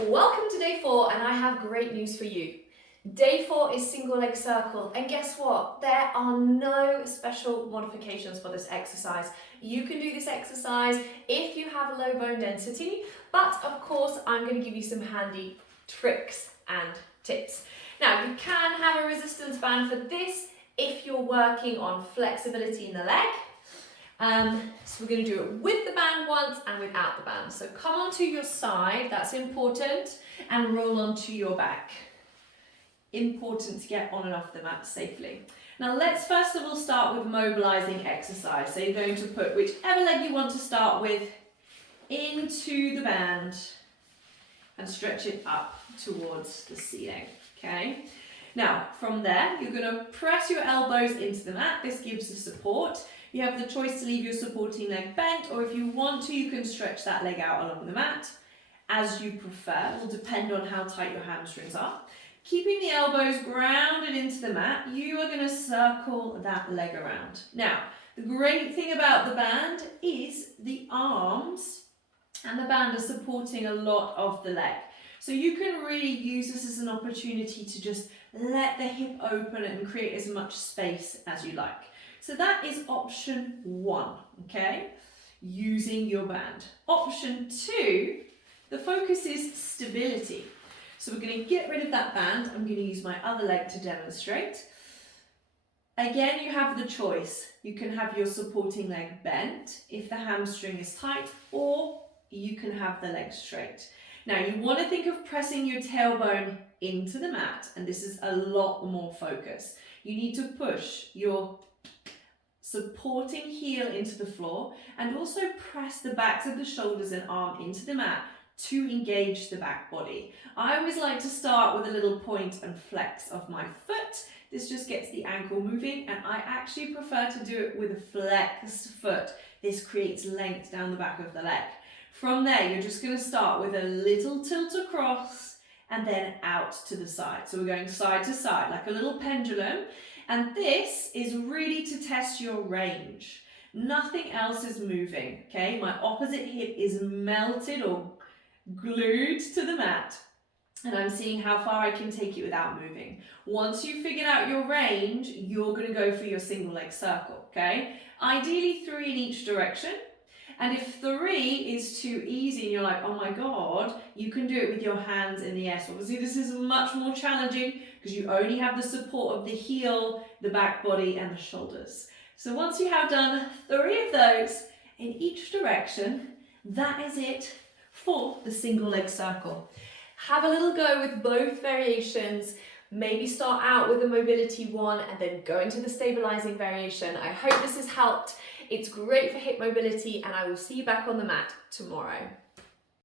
Welcome to day 4 and I have great news for you. Day 4 is single leg circle, and guess what? There are no special modifications for this exercise. You can do this exercise if you have low bone density, but of course I'm going to give you some handy tricks and tips. Now you can have a resistance band for this if you're working on flexibility in the leg. So we're going to do it with the band once and without the band. So come onto your side, that's important, and roll onto your back. Important to get on and off the mat safely. Now let's first of all start with mobilizing exercise. So you're going to put whichever leg you want to start with into the band and stretch it up towards the ceiling, okay? Now from there, you're going to press your elbows into the mat. This gives the support. You have the choice to leave your supporting leg bent, or if you want to, you can stretch that leg out along the mat as you prefer. It will depend on how tight your hamstrings are. Keeping the elbows grounded into the mat, you are going to circle that leg around. Now, the great thing about the band is the arms and the band are supporting a lot of the leg. So you can really use this as an opportunity to just let the hip open and create as much space as you like. So that is option 1, okay? Using your band. Option 2, the focus is stability. So we're going to get rid of that band. I'm going to use my other leg to demonstrate. Again, you have the choice. You can have your supporting leg bent if the hamstring is tight, or you can have the leg straight. Now you want to think of pressing your tailbone into the mat, and this is a lot more focus. You need to push your supporting heel into the floor and also press the backs of the shoulders and arm into the mat to engage the back body. I always like to start with a little point and flex of my foot. This just gets the ankle moving, and I actually prefer to do it with a flexed foot. This creates length down the back of the leg. From there, you're just going to start with a little tilt across and then out to the side. So we're going side to side like a little pendulum. And this is really to test your range. Nothing else is moving, okay? My opposite hip is melted or glued to the mat, and I'm seeing how far I can take it without moving. Once you've figured out your range, you're going to go for your single leg circle, okay? Ideally 3 in each direction. And if 3 is too easy and you're like, oh my God, you can do it with your hands in the air. So obviously this is much more challenging because you only have the support of the heel, the back body and the shoulders. So once you have done 3 of those in each direction, that is it for the single leg circle. Have a little go with both variations. Maybe start out with the mobility one and then go into the stabilizing variation. I hope this has helped. It's great for hip mobility, and I will see you back on the mat tomorrow.